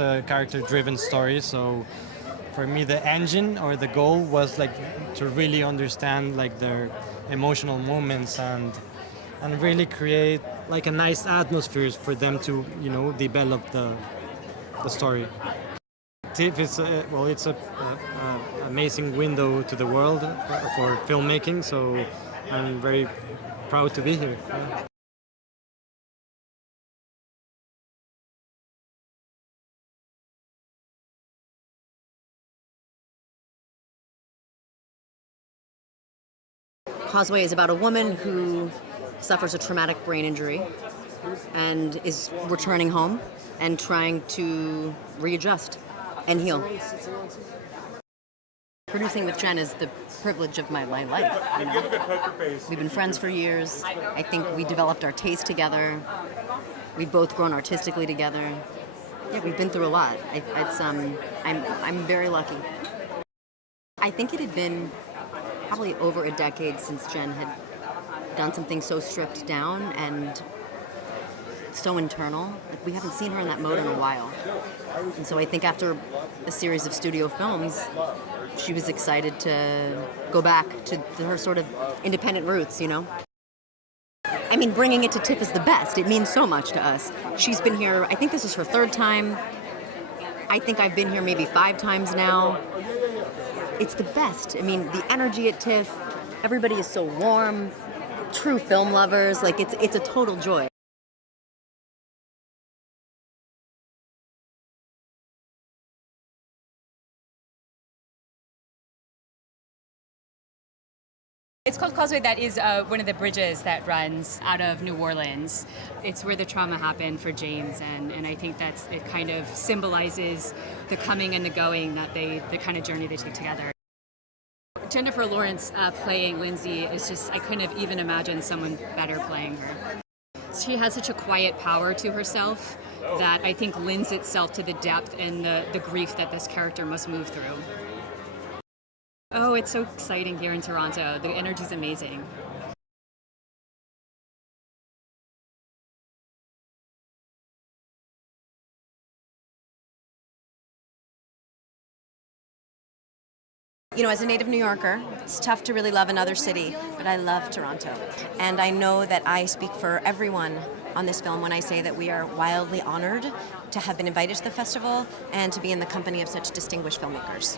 a character-driven story, so for me the engine or the goal was like to really understand like their emotional moments and really create like a nice atmosphere for them to develop the story. TIFF is it's a amazing window to the world for filmmaking, so I'm very proud to be here. Yeah. Causeway is about a woman who suffers a traumatic brain injury and is returning home and trying to readjust and heal. Producing with Jen is the privilege of my life. You know? We've been friends for years. I think we developed our taste together. We've both grown artistically together. Yeah, we've been through a lot. I'm very lucky. I think it had been probably over a decade since Jen had done something so stripped down and so internal. Like, we haven't seen her in that mode in a while. And so I think after a series of studio films, she was excited to go back to her sort of independent roots, you know? I mean, bringing it to TIFF is the best. It means so much to us. She's been here, I think this is her third time. I think I've been here maybe 5 times now. It's the best. I mean, the energy at TIFF, everybody is so warm, true film lovers. Like, it's a total joy. It's called Causeway. That is one of the bridges that runs out of New Orleans. It's where the trauma happened for James, and I think it kind of symbolizes the coming and the going, the kind of journey they take together. Jennifer Lawrence playing Lindsay is just, I couldn't have even imagined someone better playing her. She has such a quiet power to herself that I think lends itself to the depth and the grief that this character must move through. Oh, it's so exciting here in Toronto. The energy's amazing. You know, as a native New Yorker, it's tough to really love another city, but I love Toronto. And I know that I speak for everyone on this film when I say that we are wildly honored to have been invited to the festival and to be in the company of such distinguished filmmakers.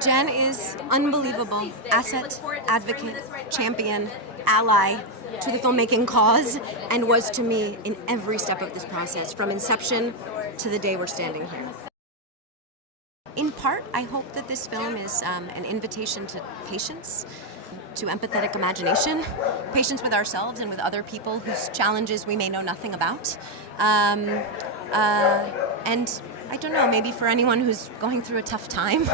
Jen is unbelievable asset, advocate, champion, ally to the filmmaking cause, and was to me in every step of this process, from inception to the day we're standing here. In part, I hope that this film is an invitation to patience, to empathetic imagination, patience with ourselves and with other people whose challenges we may know nothing about. And I don't know, maybe for anyone who's going through a tough time,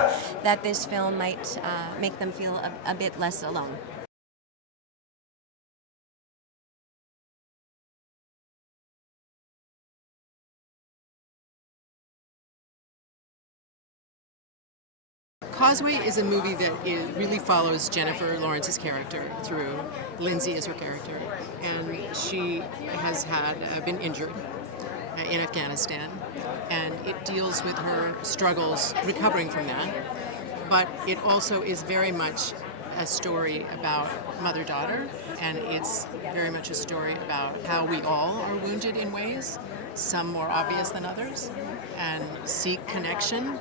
that this film might make them feel a bit less alone. Causeway is a movie that really follows Jennifer Lawrence's character through. Lindsay is her character, and she has been injured in Afghanistan, and it deals with her struggles recovering from that. But it also is very much a story about mother-daughter, and it's very much a story about how we all are wounded in ways, some more obvious than others, and seek connection.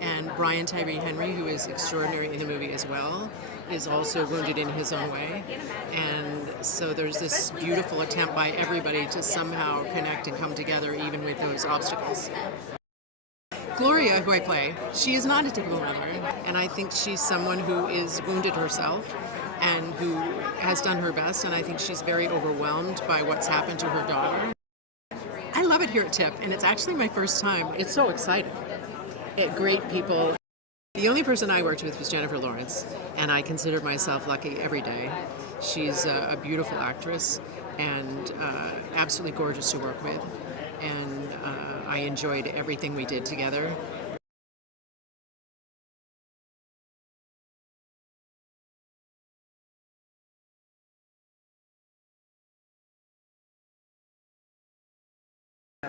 And Brian Tyree Henry, who is extraordinary in the movie as well, is also wounded in his own way. And so there's this beautiful attempt by everybody to somehow connect and come together even with those obstacles. Gloria, who I play, she is not a typical mother, and I think she's someone who is wounded herself and who has done her best, and I think she's very overwhelmed by what's happened to her daughter. I love it here at TIFF, and it's actually my first time. It's so exciting. Great people. The only person I worked with was Jennifer Lawrence, and I consider myself lucky every day. She's a beautiful actress and absolutely gorgeous to work with, and I enjoyed everything we did together.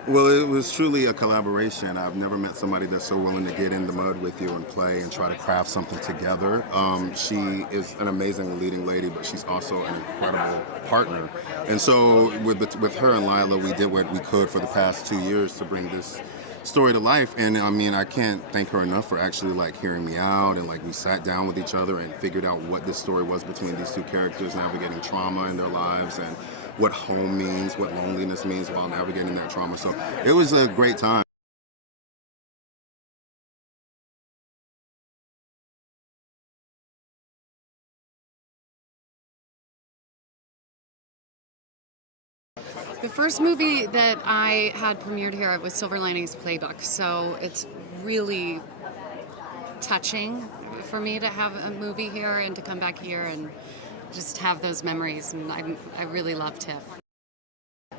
Well, it was truly a collaboration. I've never met somebody that's so willing to get in the mud with you and play and try to craft something together. She is an amazing leading lady, but she's also an incredible partner. And so with her and Lila, we did what we could for the past 2 years to bring this story to life. And I mean, I can't thank her enough for actually like hearing me out, and like we sat down with each other and figured out what this story was between these two characters navigating trauma in their lives, and what home means, what loneliness means while navigating that trauma. So it was a great time. The first movie that I had premiered here was Silver Linings Playbook, so it's really touching for me to have a movie here and to come back here and just have those memories, and I really love TIFF.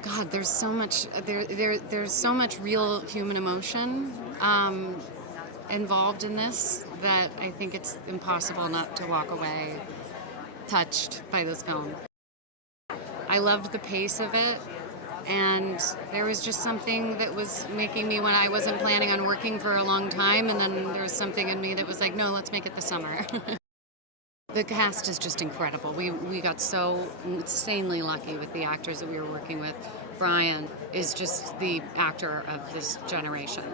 God, there's so much there's so much real human emotion involved in this that I think it's impossible not to walk away touched by this film. I loved the pace of it, and there was just something that was making me, when I wasn't planning on working for a long time, and then there was something in me that was like, no, let's make it the summer. The cast is just incredible. We got so insanely lucky with the actors that we were working with. Brian is just the actor of this generation.